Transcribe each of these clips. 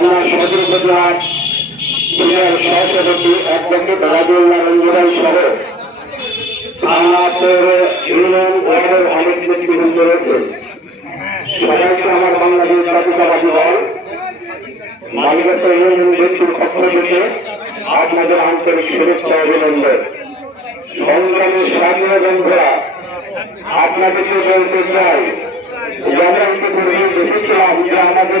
আপনার সদর উপজেলার সিনিয়র সহসভাপতি অ্যাডভোকেট রাজিউল্লাহ রঞ্জুরাই সহ থানাপুর ইউনিয়ন ওয়ার্ডের অনেক নেতৃবৃন্দ রয়েছে সবাইকে আমার বাংলাদেশ জাতীয়তাবাদী দল আপনাদের আন্তরিক আমাদের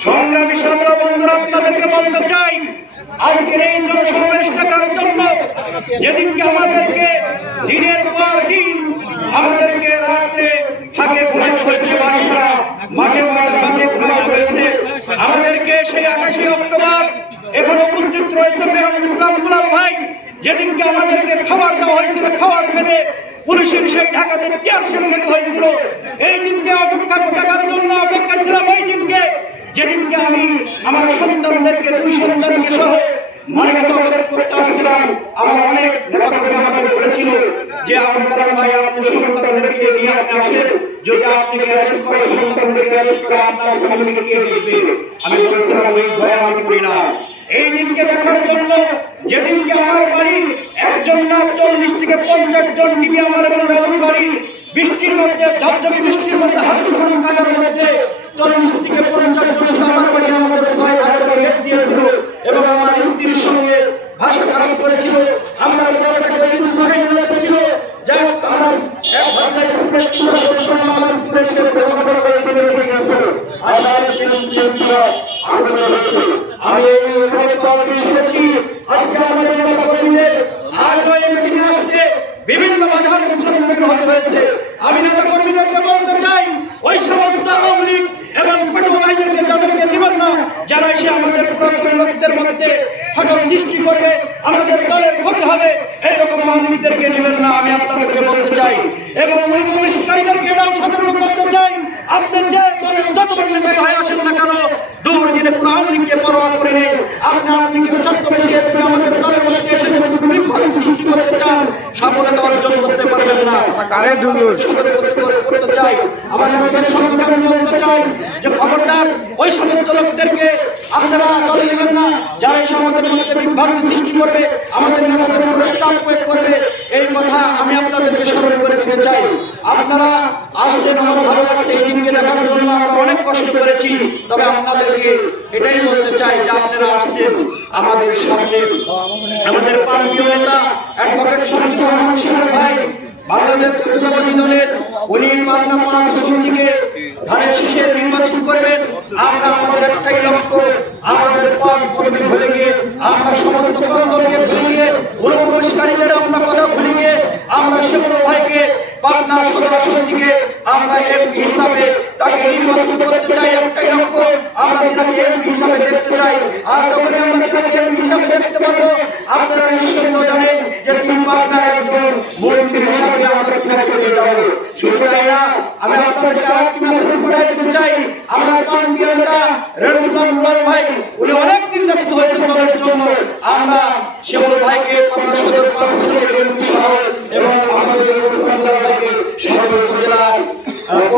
সংগ্রামী সামরা বন্ধুরা চাই, আজকের এই জনসমাবেশ ডাকার জন্য? যেদিনকে আমাদেরকে দিনের পর দিন আমাদেরকে ইসলাম গুলাম ভাই, যেদিনকে আমাদেরকে খাবার দেওয়া হয়েছিল, খাবার ফেলে পুলিশের সেই ঢাকাতে সেল খেতে হয়েছিল। এই দিনকে অপেক্ষা থাকার জন্য অপেক্ষা ছিলাম ওই দিনকে। যেদিনকে আমি আমার সন্তানদেরকে, দুই সন্তানকে সহ আমি বলেছিলাম এই ভয় আমি করি না। এই দিনকে দেখার জন্য যেদিনকে আমার বাড়ি, একজন না চল্লিশ থেকে পঞ্চাশ জন নিবি আমার এবং রাহুল বাড়ি। বৃষ্টির মধ্যে ঝপঝপি বৃষ্টির মধ্যে হাত সমান কাজার মধ্যে চল্লিশ থেকে পঞ্চাশ জন আমার বাড়ি, আমাদের ছয় হতে হয়েছে। আমি নেতা কর্মীদেরকে বলতে চাই, ওই সমস্ত আওয়ামী লীগ এবং পেটু বাহিনীকে যাদেরকে না, যারা এসে আমাদের পুরাতন লোকদের মধ্যে ফটক সৃষ্টি করবে, আমাদের দলের ক্ষতি হবে এইরকম আওয়ামী লীগদেরকে না, আমি আপনাদেরকে বলতে চাই। এবং ওই প্রবেশকারীদেরকে এটাও সতর্ক করতে চাই আপনার যে দলের যত নেতাই হয়ে আসেন না কেন দূর দিনে কোনো আওয়ামী লীগকে পরোয়া করে নেই আপনি আওয়ামী লীগের ছদ্মবেশে থেকে আমাদের দলের মধ্যে এসে সৃষ্টি করতে চান করতে চাই আমার আমাদের সঙ্গে বলতে চাই যে খবরদার ওই সমস্ত লোকদেরকে আপনারা দলে নেবেন না যারা এসে আমাদের মধ্যে বিভ্রান্তি সৃষ্টি করবে আমাদের নেতাদের উপরে চাপ প্রয়োগ করবে এই কথা আমি আপনাদেরকে স্মরণ করে দিতে চাই আপনারা আসছেন আমার ভালো লাগছে এই দিনকে দেখার জন্য আমরা অনেক কষ্ট করেছি তবে আপনাদেরকে এটাই বলতে চাই যে আপনারা আসছেন আমাদের সামনে আমাদের প্রান্তীয় নেতা অ্যাডভোকেট সমিতি রহমান ভাই আমরা আমাদের হিসাবে তাকে নির্বাচন করতে আমরা দেখতে চাই। আমরা দেখতে পারব। আপনারা নিশ্চয় জানেন যে তিনি পাবনার একজন মন্ত্রী হিসাবে আমরা কিনা চলে যাব শুধু তাই না আমি আপনাদেরকে আরেকটি মেসেজ করে দিতে চাই আমরা পান্ডিয়া নেতা রেণুসাম লাল ভাই উনি অনেক নির্যাতিত হয়েছেন দলের জন্য আমরা শিবল ভাইকে পাবনা সদর পাঁচ আসনের এমপি সহ এবং আমাদের রঘুনাথ ভাইকে সদর উপজেলার আহ, পৌর- সদর আমাদের জেলার চেয়ারম্যান উপজেলা চেয়ারম্যান ও সব চেয়ারম্যান হিসাবে দেখতে চাই এই আশা আপনাদেরকে ব্যক্ত করে এবং কথা পাঁচ আসনের মনোনীত এমপি হবে শিবন বিশ্বাস শিবন বিশ্বাসের পক্ষে ধানের শীষের ভোট চেয়ে